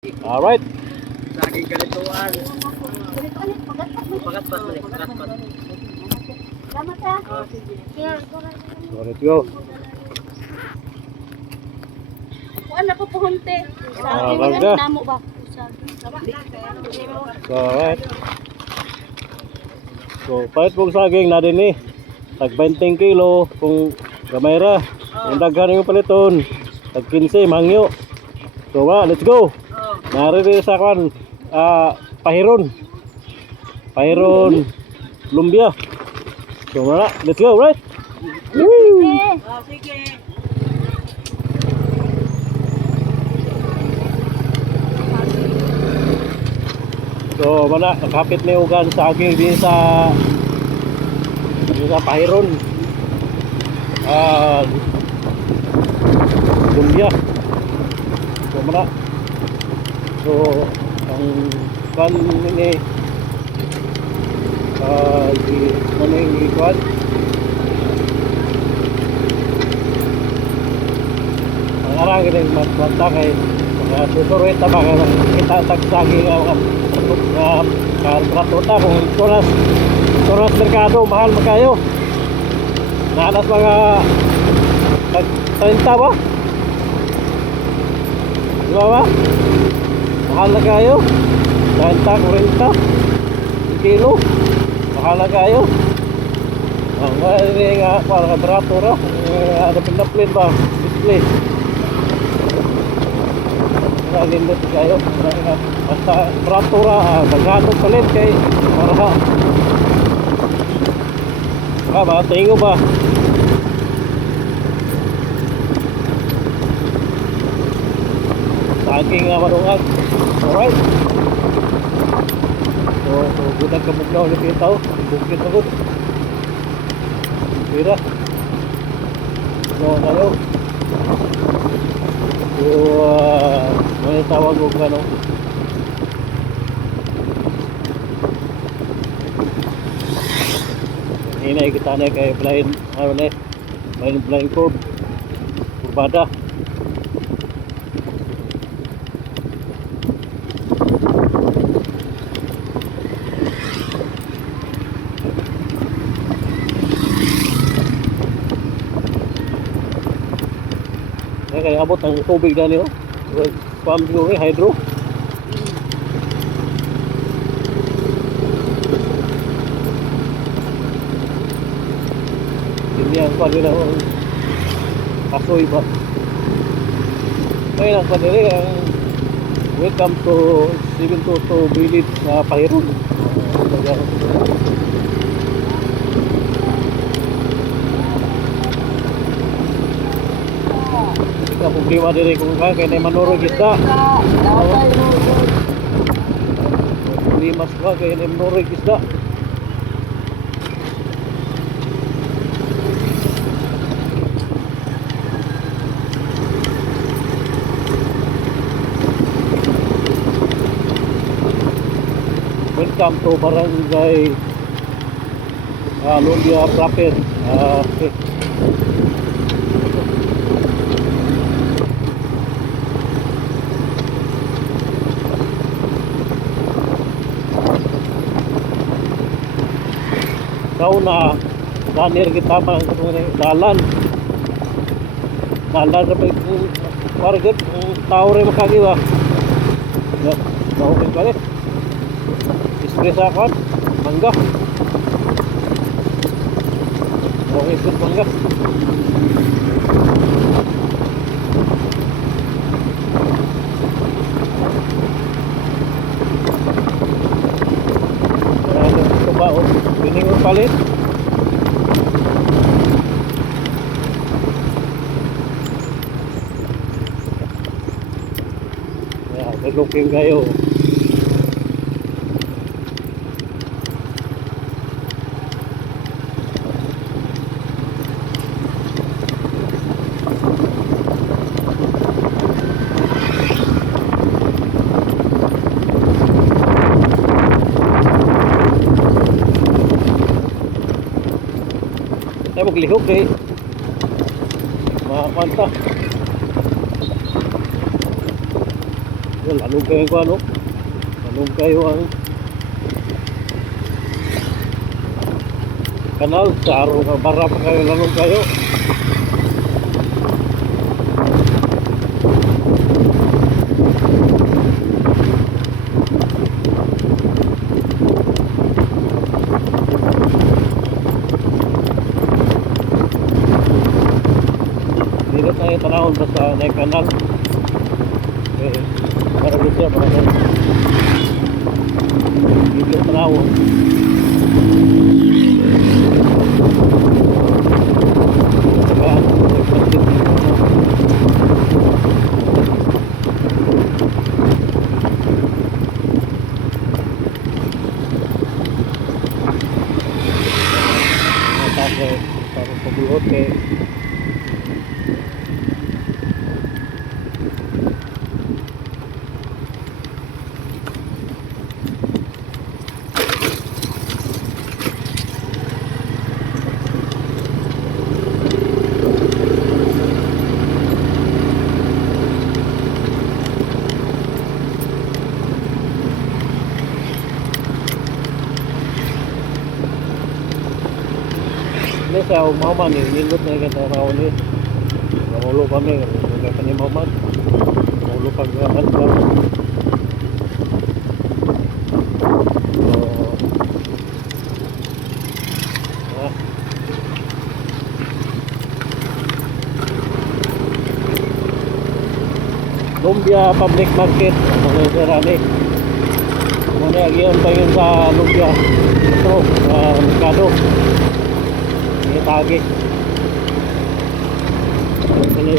Alright. Saging ganituan. Pagat-pat balik, pagat-pat. Salamat ha. So let's go. Kuan na po puhunte. Ah, bangga. Namo ba? So alright. So pahit kong saging na din eh. Tag 20 kilo kung gamay ra. Yung daghan yung paliton. Tag 15 mangyo. So let's go. Nariri sa kan Pahiron. Pahiron Lumbia. So let's go, right? Woo! Sige. So mana nakapit ni ugan sa aging din sa Pahiron. Lumbia. So mana. So ang kan ini di mana ini kan ang arang ini mata kay susuruin ta ba kita tagsagi karatuta kung toras merkado mahal magayo nanas mga 30 ba diba ba mahal na kayo 30, 40 kilo mahal na kayo ang ini nga para barato ra ada pindaplin ba display nalindot kayo basta barato ra maghanap palit kay para ba tingo ba saging nga marungan. Alright. So gudag ka mugnaw ulit yung tao. Bukit agad. Pira. So ano. So may tawag ko ano. Ini kita na kay blind ano na blind curve. Kurbada. Kaya abot ang tubig na niyo. Pump ko hydro. Hindi ang pwede na kasoy ba. Kaya lang pwede rin welcome to 722 Village sa Pahiron. Ka problema diri kung kay manurog isda. Problema sa kay manurog isda. Welcome to Barangay Lumbia Proper. Okay. Sauna danir kita mang dalan sampai warga tahu re makagi ba ya tahu kan balik espresso kan mangga mau ikut mangga coba ini palit ya looking kayo ay maglihok kay makakanta Lalong kayo ko ano? Lalong kayo ang kanal. Sa araw ka, bara pa kayo lalong kayo. Dito tayo tanahon basta na yung kanal. Okay, marami siya, marami. Dito tanahon. Saka, nagpansin dito. Matake, parang pabulot eh. Ini sa umaman ni nindot na kita raw ni. Namulo kami, kaya kani umaman. Namulo pag gaman ba. Lumbia Public Market, mga sarali. Muna agiyon pa yun sa Lumbia. Ito, Mercado. Ini tagi. Ini.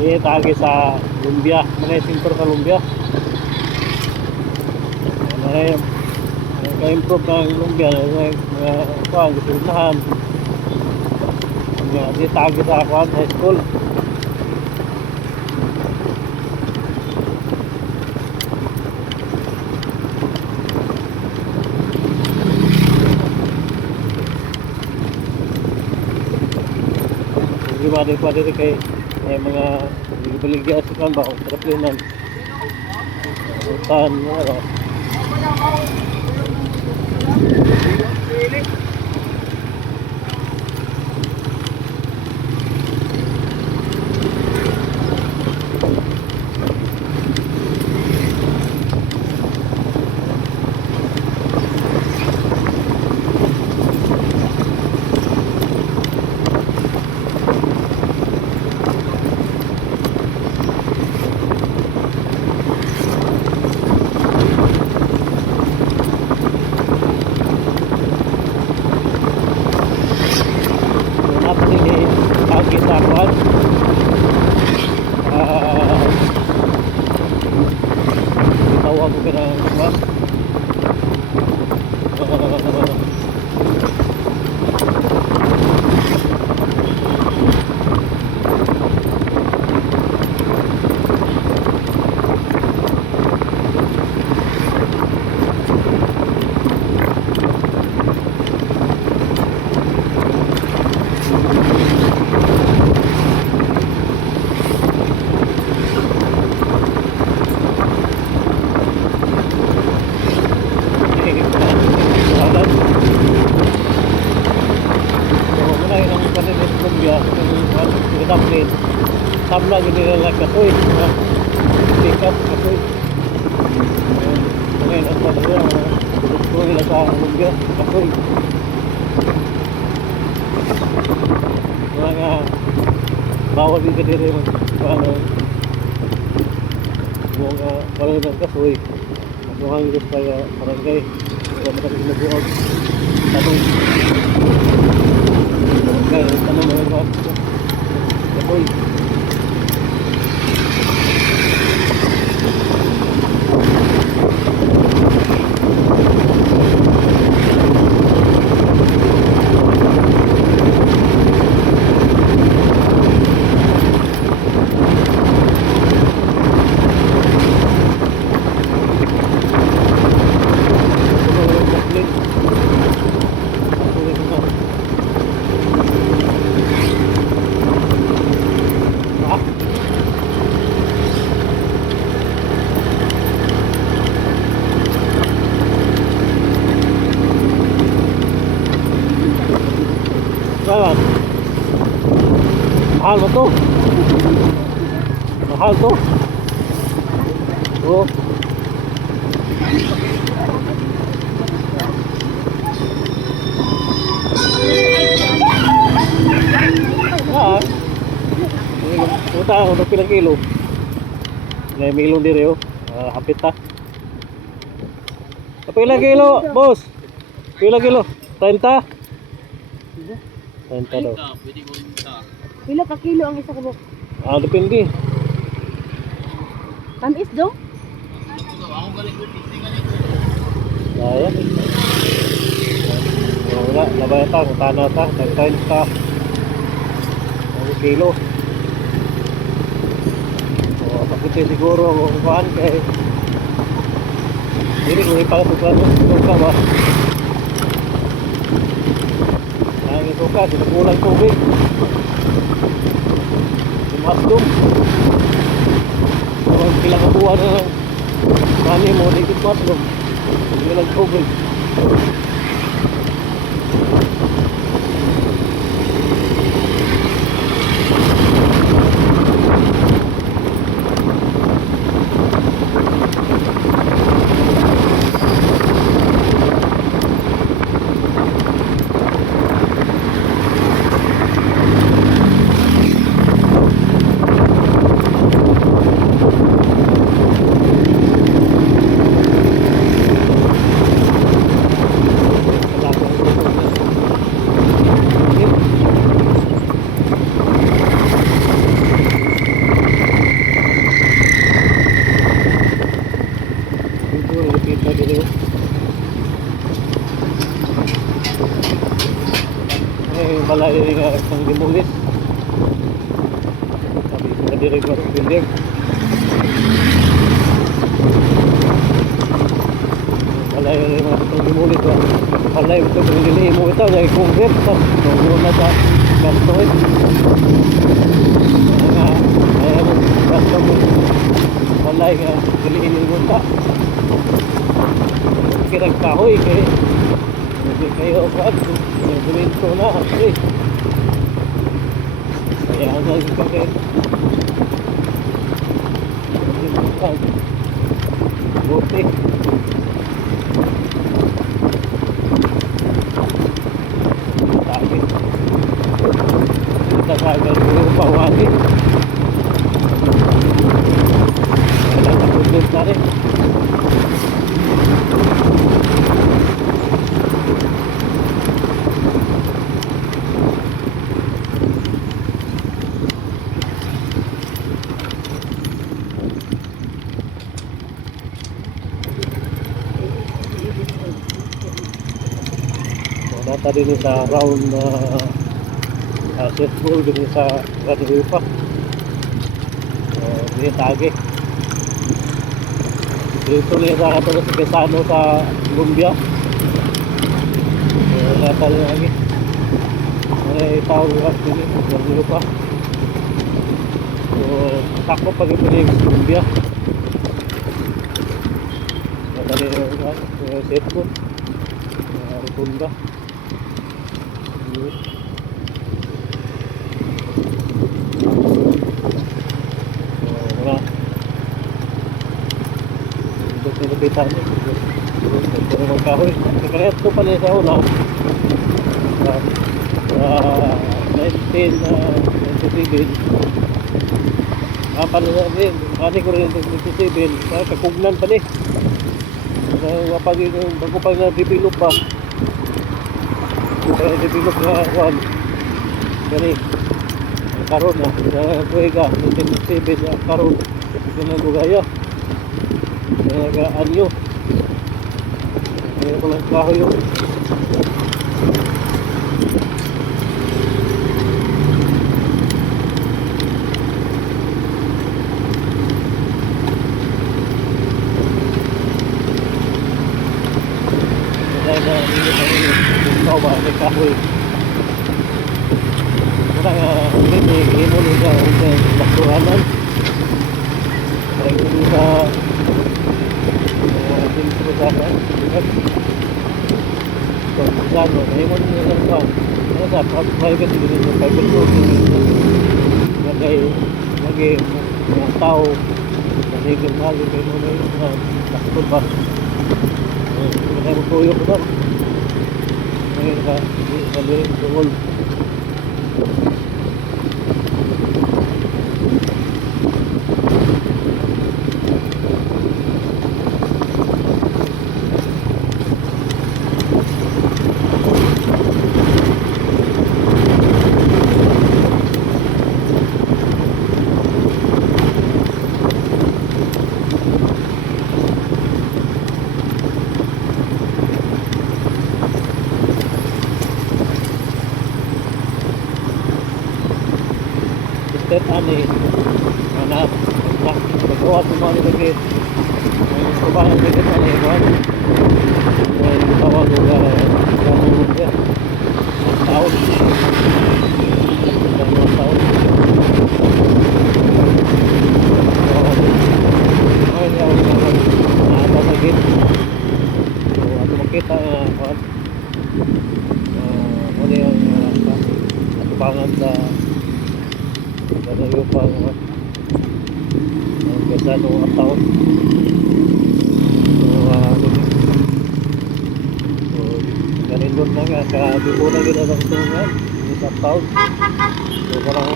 Ini tagi sa Lumbia, mana sintor sa Lumbia. Mana ka-improve ng Lumbia, mga kuhan, gusulnahan. Di tagi sa kuhan, high school. Pwede kay mga Baligya sa kan ba? Traplinan. Tan mo ba? Tawag ko na mas Samla gini lang kasoy. Pick up kasoy. Ngayon ang talaga gusto nila sa lugar kasoy. Mga bawal din kadiri mo ano. Mga wala nang kasoy. Mga gusto kaya barangay. Wala man din nabuog. Kasoy. Ngayon ano mga kasoy. Mahal ba to? Mahal to? Oh. Ah. Puta ako ng pilang kilo. May milong diri oh. Hapit ta. Pilang kilo, boss? Pilang kilo? 30? 30 daw. Pila ka kilo ang isa ko. Depende. Tamis do? Kaya. Wala, labay ta, tana ta, nag-time ta. 1 kilo. Pakita siguro kung paan kay hindi ko ipagpaplan kung ka ba. Ang ito ka, sinagulang tubig. Masdum. Kung pilang kabuhan na lang mani mo, dikit masdum. Hindi lang tubig. Balay nga isang dimulis. Sabi ko na direct ba ang building. Balay nga isang dimulis ba. Balay ito kung dili mo ito dahil concrete sa nung na sa gastoid. Ayan balay nga diliin yung munta. Kirang kahoy kay hindi kayo kuan buminto na actually. Kaya ang nagkakay buti sabi kita kagad yung pawagi kaya nakudod na rin. Nata din sa round circle din sa radio pa. Hindi tagi. Dito ni sa ato sa Quezano sa Lumbia. Nata din lagi. May tao nga din sa radio pa. So sakto pag ito ni Lumbia. Nata din sa circle. Rotunda. Wala. Ito pinapitan niyo. Ito magkahoy. Kaya ito pala sa una. 1997. Pala na rin. Kasi ko rin 1997. Kakugnan pa rin. Bago pa na-develop pa. Kaya develop na kuhan gani karon na kuwega 1997 na karon ito na lugaya kaya anyo kaya ko lang kahoy yun ba may kahoy parang hindi mo nila ang bakuranan parang hindi sa dito sa so plano hindi mo nila ang ano sa private din sa private road lagi mga tao nanigil mahal hindi mo nila ang bakto ba hindi mo tuyo ko doon ngayon ka sabihin tungkol step ani mana magkuha mo mga lagi kubahan lagi ani kuhan tawag nga taon ay yaw na magit so ato makita kuhan muli ang atubangan sa yung pang ang ganda nung taon so ganin doon na nga kabibo na gina ng tungan isang taon so parang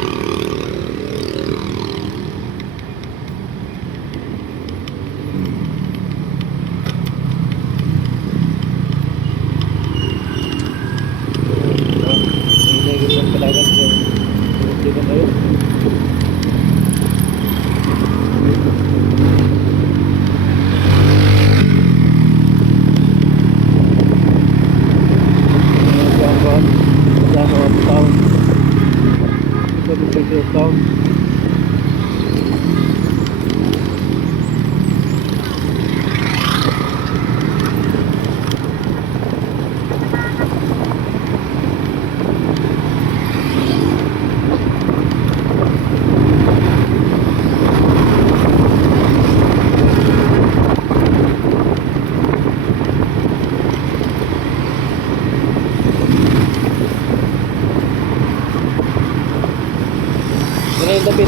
hindi gina kailangan so hindi na kayo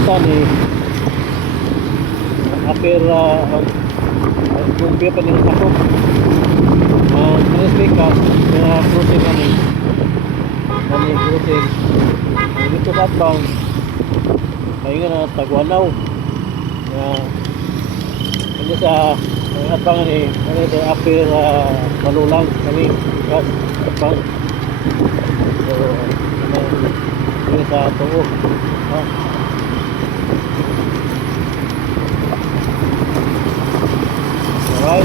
Basta ni apir kumpir pa nila sakop. Nilas na cruising kami cruising dito sa Atbang kaya nga na Tagwanaw na ano sa Atbang ni ano sa apir malulang kami sa Atbang so ano sa Tuo alright.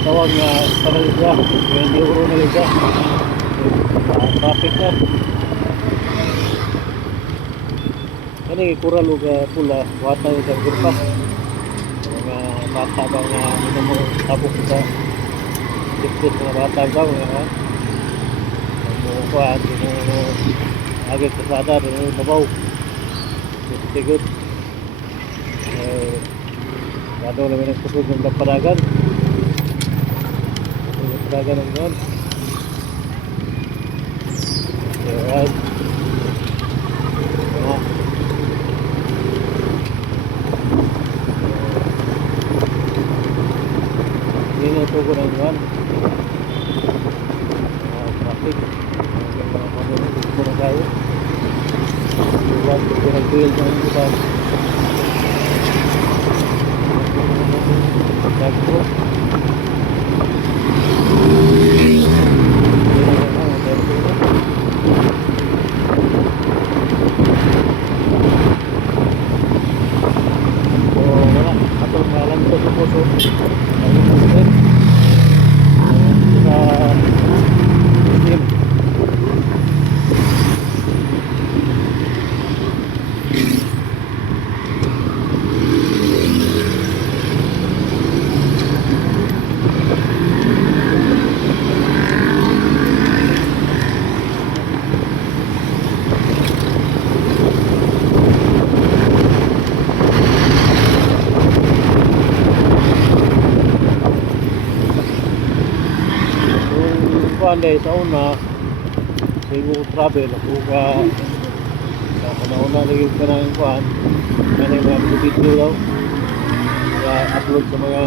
Tawag nga Panaliza, 20 euro na liza. Traffic na. Ini kural uga pula, wata uga gurpas. Mga bata ba nga hindi mo tabok sa dipit mga bata ba nga. Mo ko ati mo agad kasada rin babaw. Tigot. Kado namin ang kusog ng padagan. Padagan ng doon. Alright. Ini ito ko ng doon. Traffic. Mga manunin ko na tayo. Iwan ko ng build ng kita. Nagpo. Day sa una siguro travel ako ka sa una lagi ka ng kuhan ano yung mga video daw upload sa mga